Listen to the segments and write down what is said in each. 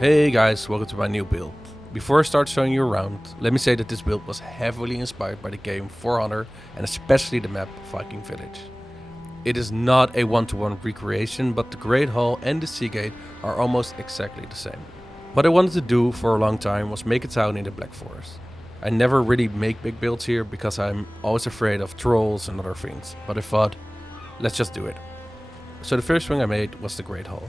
Hey guys, welcome to my new build. Before I start showing you around, let me say that this build was heavily inspired by the game For Honor and especially the map Viking Village. It is not a one-to-one recreation, but the Great Hall and the Sea Gate are almost exactly the same. What I wanted to do for a long time was make a town in the Black Forest. I never really make big builds here because I'm always afraid of trolls and other things, but I thought, let's just do it. So the first thing I made was the Great Hall.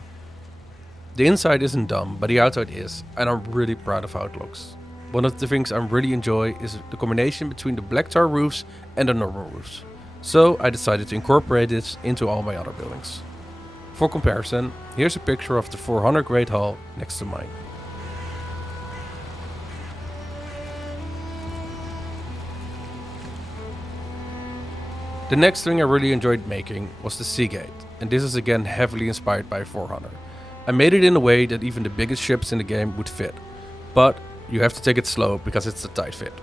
The inside isn't dumb, but the outside is, and I'm really proud of how it looks. One of the things I really enjoy is the combination between the black tar roofs and the normal roofs. So I decided to incorporate this into all my other buildings. For comparison, here's a picture of the 400 Great Hall next to mine. The next thing I really enjoyed making was the Sea Gate, and this is again heavily inspired by 400. I made it in a way that even the biggest ships in the game would fit, but you have to take it slow because it's a tight fit.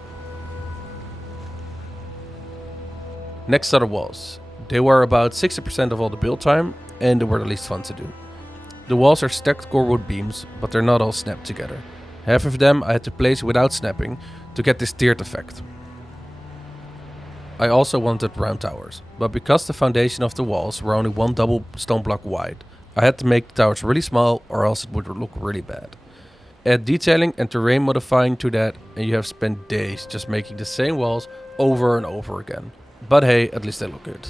Next are the walls. They were about 60% of all the build time and they were the least fun to do. The walls are stacked core wood beams, but they're not all snapped together. Half of them I had to place without snapping to get this tiered effect. I also wanted round towers, but because the foundation of the walls were only one double stone block wide, I had to make the towers really small or else it would look really bad. Add detailing and terrain modifying to that and you have spent days just making the same walls over and over again. But hey, at least they look good.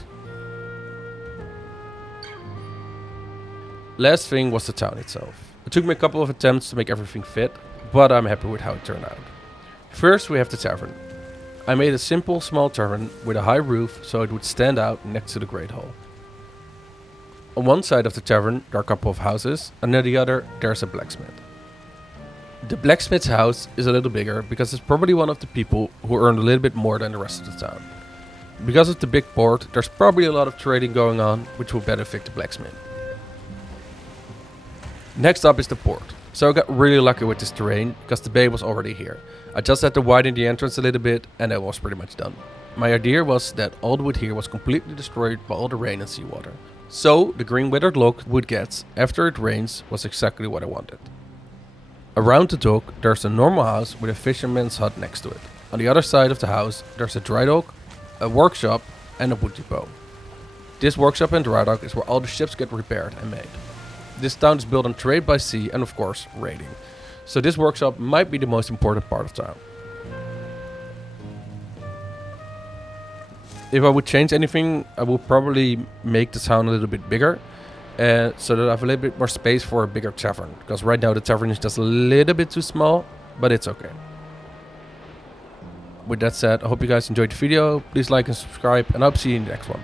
Last thing was the town itself. It took me a couple of attempts to make everything fit, but I'm happy with how it turned out. First we have the tavern. I made a simple small tavern with a high roof so it would stand out next to the Great Hall. On one side of the tavern there are a couple of houses, and on the other there's a blacksmith. The blacksmith's house is a little bigger because it's probably one of the people who earn a little bit more than the rest of the town. Because of the big port, there's probably a lot of trading going on, which will benefit the blacksmith. Next up is the port. So I got really lucky with this terrain because the bay was already here. I just had to widen the entrance a little bit and that was pretty much done. My idea was that all the wood here was completely destroyed by all the rain and seawater. So the green weathered look wood gets after it rains was exactly what I wanted. Around the dock there's a normal house with a fisherman's hut next to it. On the other side of the house there's a dry dock, a workshop and a wood depot. This workshop and dry dock is where all the ships get repaired and made. This town is built on trade by sea and of course raiding. So this workshop might be the most important part of town. If I would change anything, I would probably make the town a little bit bigger. So that I have a little bit more space for a bigger tavern. Because right now the tavern is just a little bit too small, but it's okay. With that said, I hope you guys enjoyed the video. Please like and subscribe and I'll see you in the next one.